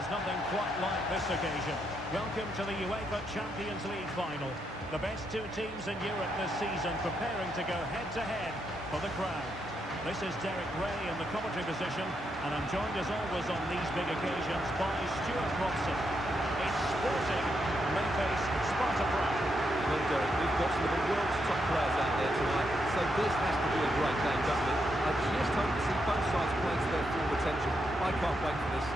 there's nothing quite like this occasion. Welcome to the UEFA Champions League final. The best two teams in Europe this season preparing to go head-to-head for the crown. This is Derek Ray in the commentary position, and I'm joined as always on these big occasions by Stuart Robson. It's Sporting, and they face Sparta Praha. Well, Derek, we've got some of the world's top players out there tonight, so this has to be a great game, doesn't it? I just hope to see both sides playing to their full potential. I can't wait for this.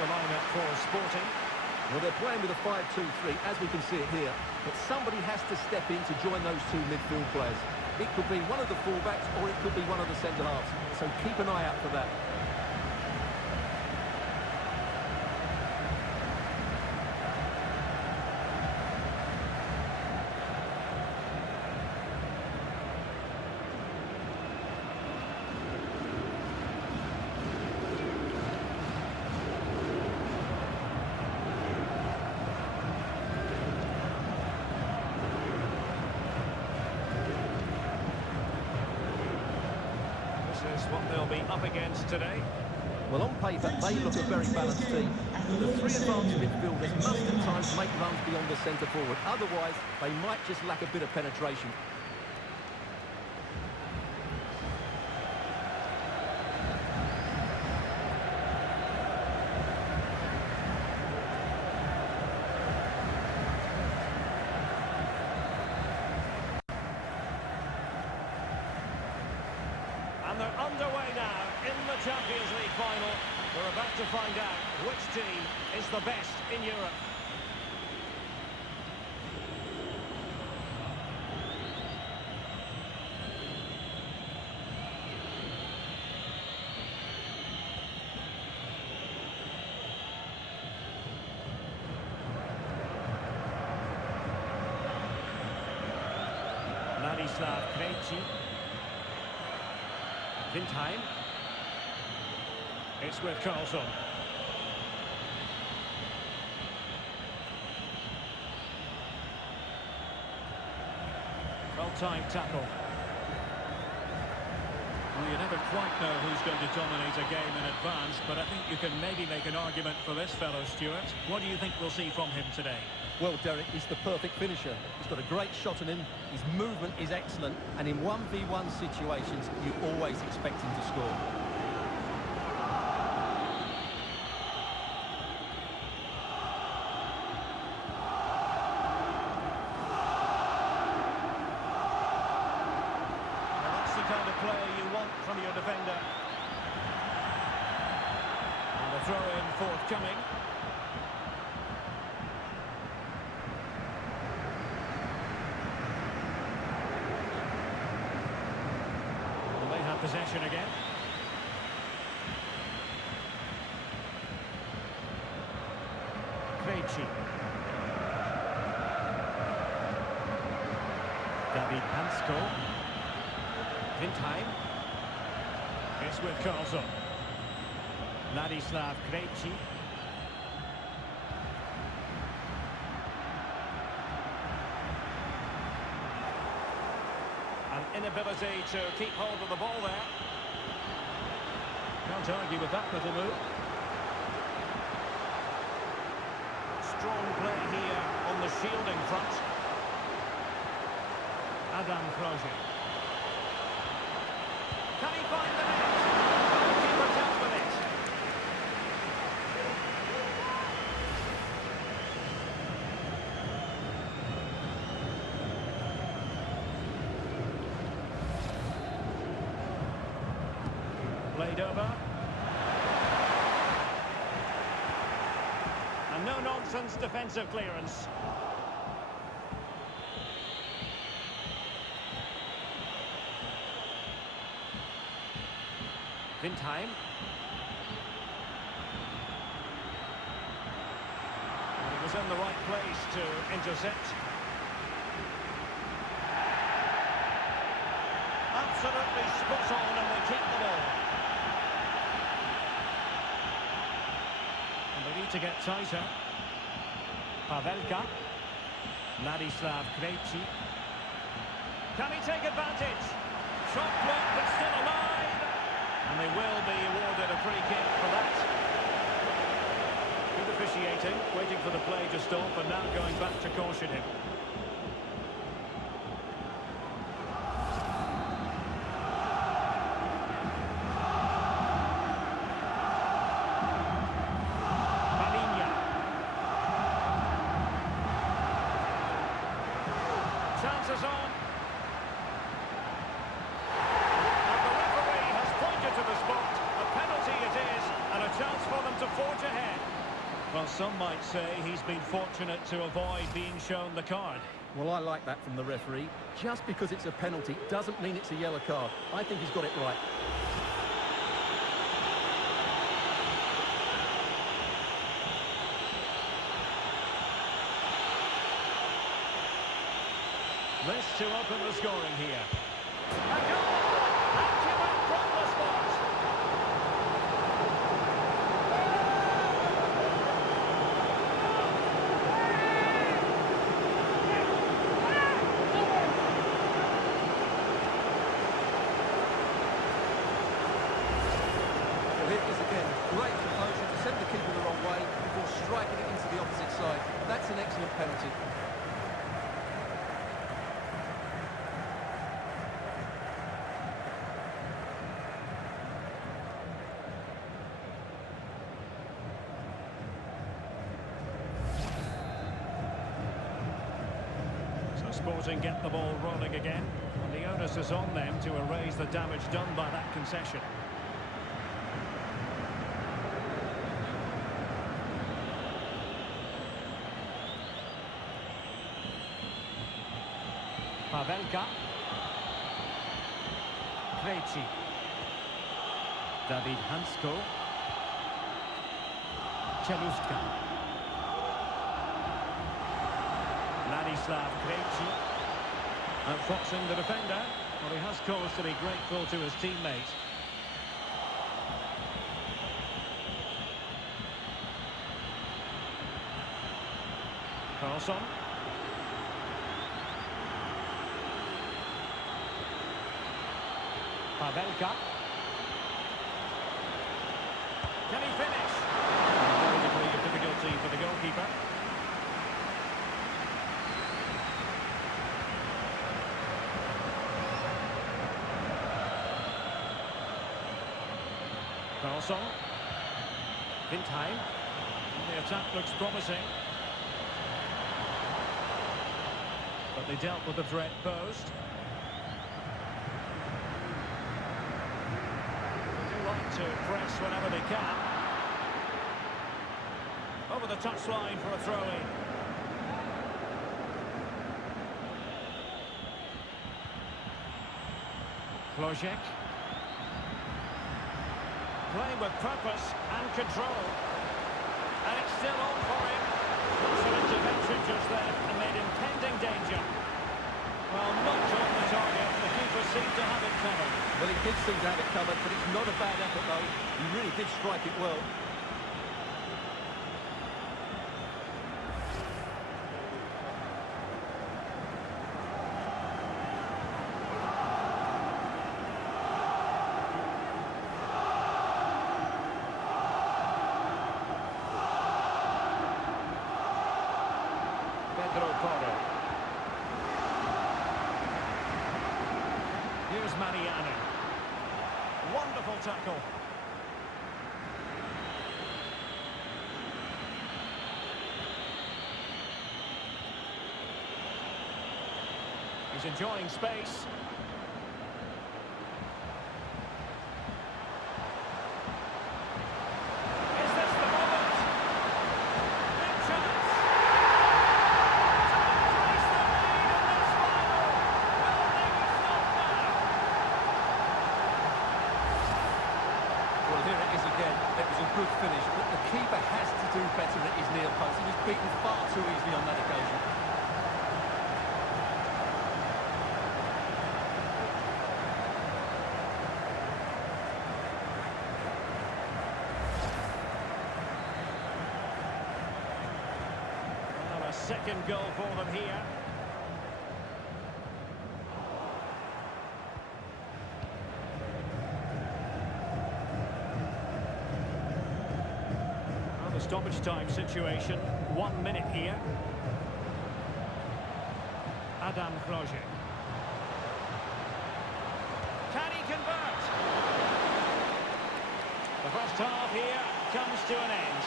The lineup for Sporting. Well, they're playing with a 5-2-3, as we can see it here. But somebody has to step in to join those two midfield players. It could be one of the fullbacks, or it could be one of the centre-halves. So keep an eye out for that. This is what they'll be up against today. Well, on paper, they look a very balanced team. The three advanced midfielders must at times make runs beyond the centre forward. Otherwise, they might just lack a bit of penetration. And they're underway now in the Champions League final. We're about to find out which team is the best in Europe. Krejčí. Vinagre. It's with Karlsson. Well-timed tackle. Well, you never quite know who's going to dominate a game in advance, but I think you can maybe make an argument for this fellow, Stuart. What do you think we'll see from him today? Well, Derek, he's the perfect finisher. He's got a great shot on him, his movement is excellent, and in 1v1 situations, you always expect him to score. Well, that's the kind of player you want from your defender. And a throw-in forthcoming. Possession again. Krejčí. Hancko. Vinagre. It's with Karlsson. Krejčí. An inability to keep hold of the ball there. Can't argue with that little move. Strong play here on the shielding front. Krejčí. Can he find the net? The keeper dealt with it. Played over. A no-nonsense defensive clearance. Vinagre. He was in the right place to intercept. Absolutely spot on, and they keep the ball. And they need to get tighter. Pavelka. Krejčí. Can he take advantage? Shot blocked, but still alive. And they will be awarded a free kick for that. Good officiating, waiting for the play to stop, and now going back to caution him. Chances on. And the referee has pointed to the spot. A penalty it is, and a chance for them to forge ahead. Well, some might say he's been fortunate to avoid being shown the card. Well, I like that from the referee. Just because it's a penalty doesn't mean it's a yellow card. I think he's got it right. This to open the scoring here. A goal! Acumen from the spot. Well, here it is again. Great composure to send the keeper the wrong way before striking it into the opposite side. That's an excellent penalty. Sporting get the ball rolling again, and the onus is on them to erase the damage done by that concession. Pavelka. Krejčí. Hancko. Čelůstka. Krejčí. Outfoxing the defender. Well, he has cause to be grateful to his teammate. Karlsson. Pavelka. Can he finish? A degree of difficulty for the goalkeeper. Karlsson. Vinagre. The attack looks promising. But they dealt with the threat posed. They do like to press whenever they can. Over the touchline for a throw-in. Klojek. Playing with purpose and control. And it's still on for him. Some intervention just there amid impending danger. Well, not on the target. The keeper seemed to have it covered. Well, he did seem to have it covered, but it's not a bad effort, though. He really did strike it well. Here's Mariano. Wonderful tackle. He's enjoying space. Is this the moment? Big it is again. It was a good finish, but the keeper has to do better at his near post. He was beaten far too easily on that occasion. Well, a second goal for them here. Stoppage time situation, 1 minute here. Adam Krojic. Can he convert? The first half here comes to an end.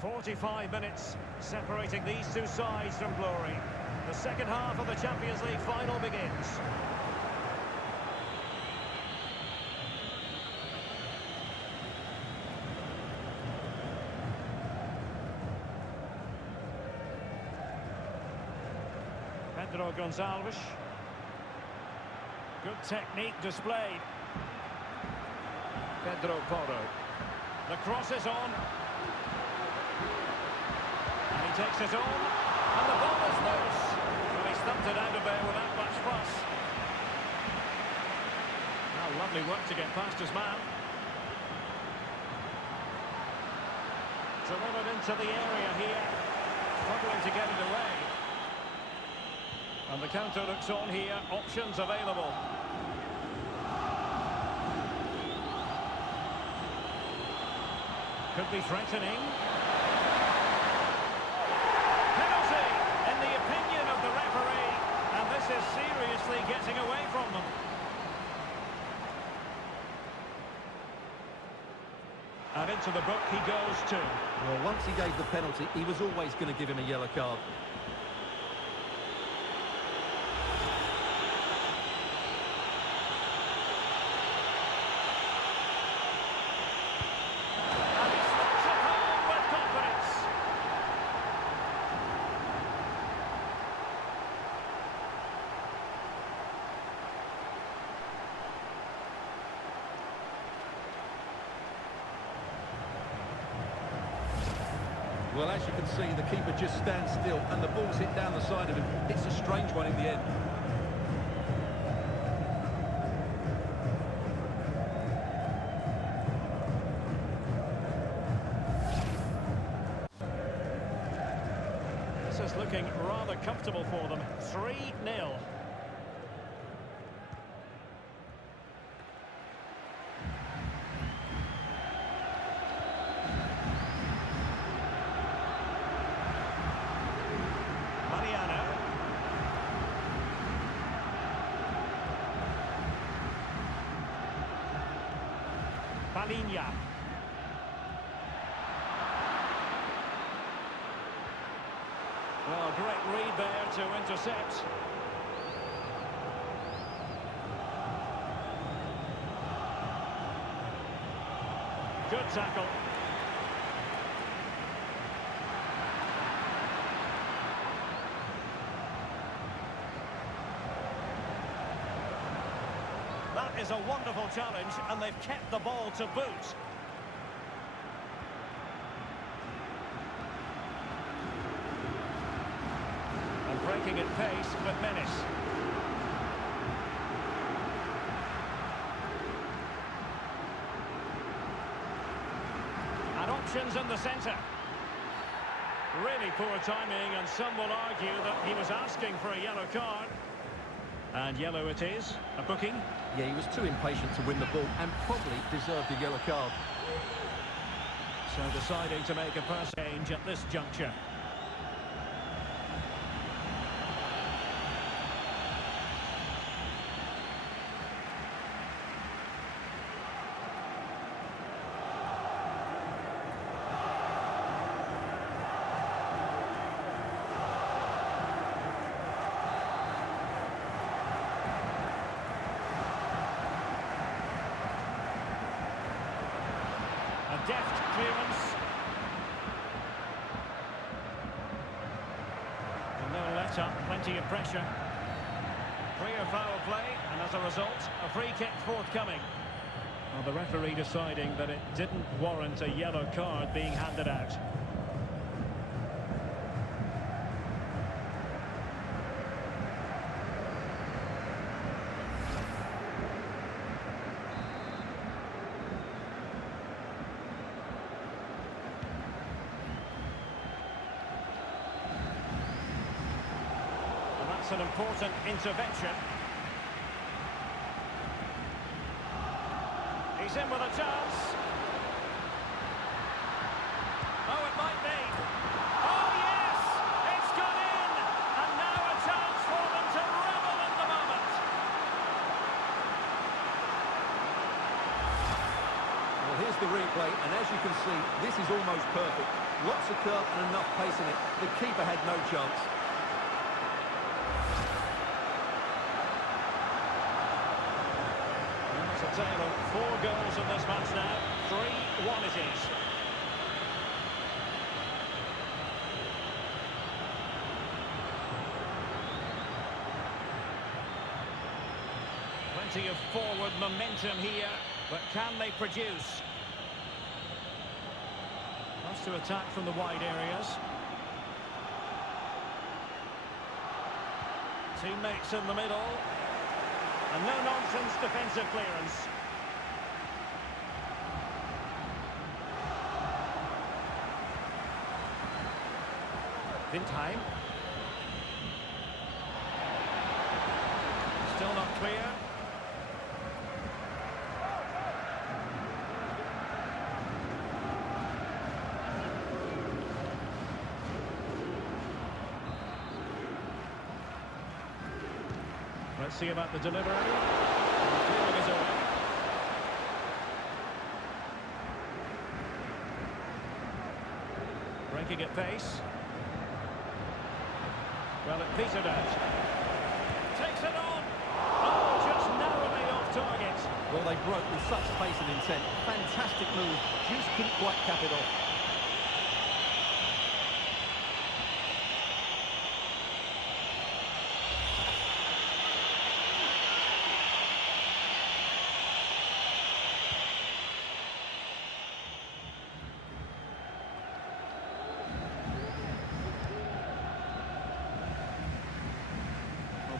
"45 minutes separating these two sides from glory. The second half of the Champions League final begins. Pedro Gonçalves. Good technique displayed. Pedro Porro. The cross is on. And he takes it on. And the ball is loose. Well, he stumped it out of there without much fuss. Now, lovely work to get past his man. Delivered into the area here. Struggling to get it away. And the counter looks on here. Options available. Could be threatening. Penalty, in the opinion of the referee. And this is seriously getting away from them. And into the book he goes too. Well, once he gave the penalty, he was always going to give him a yellow card. Well, as you can see, the keeper just stands still and the ball's hit down the side of him. It's a strange one in the end. This is looking rather comfortable for them. 3-0. Mariano. Palhinha. Well, great read there to intercept. Good tackle. That is a wonderful challenge, and they've kept the ball to boot. And breaking at pace with menace. And options in the centre. Really poor timing, and some will argue that he was asking for a yellow card. And yellow it is. A booking. Yeah, he was too impatient to win the ball and probably deserved a yellow card. So deciding to make a pass change at this juncture. A deft clearance. Tabata, plenty of pressure. Clear foul play, and as a result, a free kick forthcoming. Well, the referee deciding that it didn't warrant a yellow card being handed out. An important intervention. He's in with a chance. Oh, it might be. Oh, yes! It's gone in! And now a chance for them to revel in the moment. Well, here's the replay, and as you can see, this is almost perfect. Lots of curve and enough pace in it. The keeper had no chance. A tale of 4 goals in this match now. 3-1 it is. Plenty of forward momentum here, but can they produce? Has to attack from the wide areas. Teammates in the middle. And no-nonsense defensive clearance. Vinagre. Still not clear. Let's see about the delivery. Clearing his own. Breaking at pace. Well, it petered out. Takes it on. Oh, just narrowly off target. Well, they broke with such pace and intent. Fantastic move. Just couldn't quite cap it off.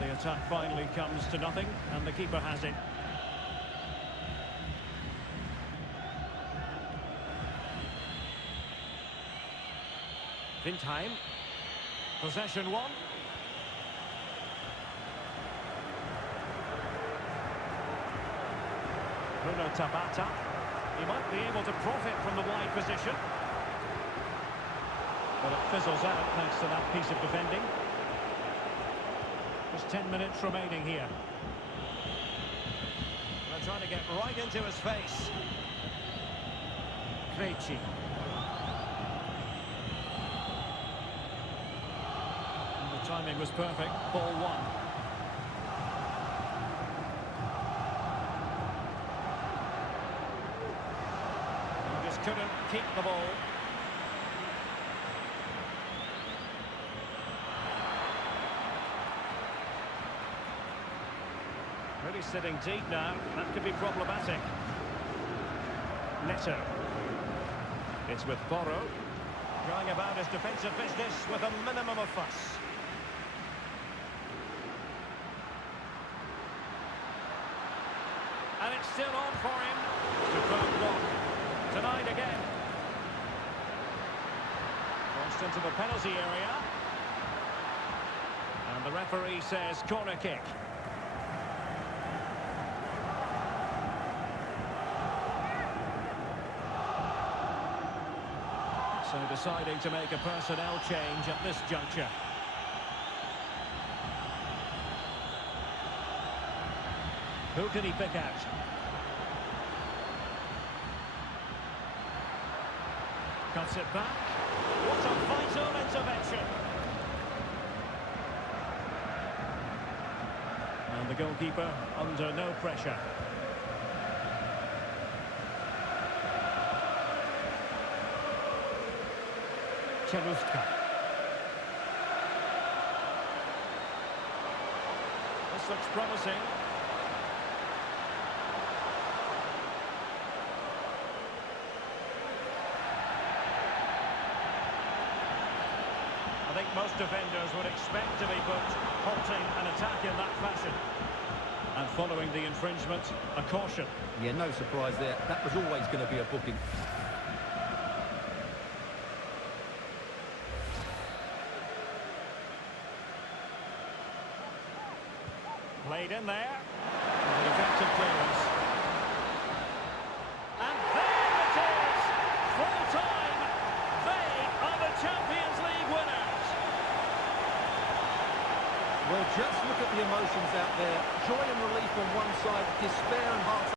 The attack finally comes to nothing, and the keeper has it. Vinagre. Possession one. Bruno Tabata. He might be able to profit from the wide position. But it fizzles out thanks to that piece of defending. Just 10 minutes remaining here. They're trying to get right into his face. Krejčí. And the timing was perfect. Ball one. He just couldn't keep the ball. Really sitting deep now. That could be problematic. Niță. It's with Porro. Going about his defensive business with a minimum of fuss. And it's still on for him. Superb block. Denied again. Crossed into the penalty area. And the referee says corner kick. So deciding to make a personnel change at this juncture. Who can he pick out? Cuts it back. What a vital intervention. And the goalkeeper under no pressure. Čelůstka. This looks promising. I think most defenders would expect to be put halting an attack in that fashion. And following the infringement, a caution. Yeah, no surprise there. That was always going to be a booking. Played in there. An effective clearance. And there it is! Full time! They are the Champions League winners! Well, just look at the emotions out there. Joy and relief on one side, despair and heart.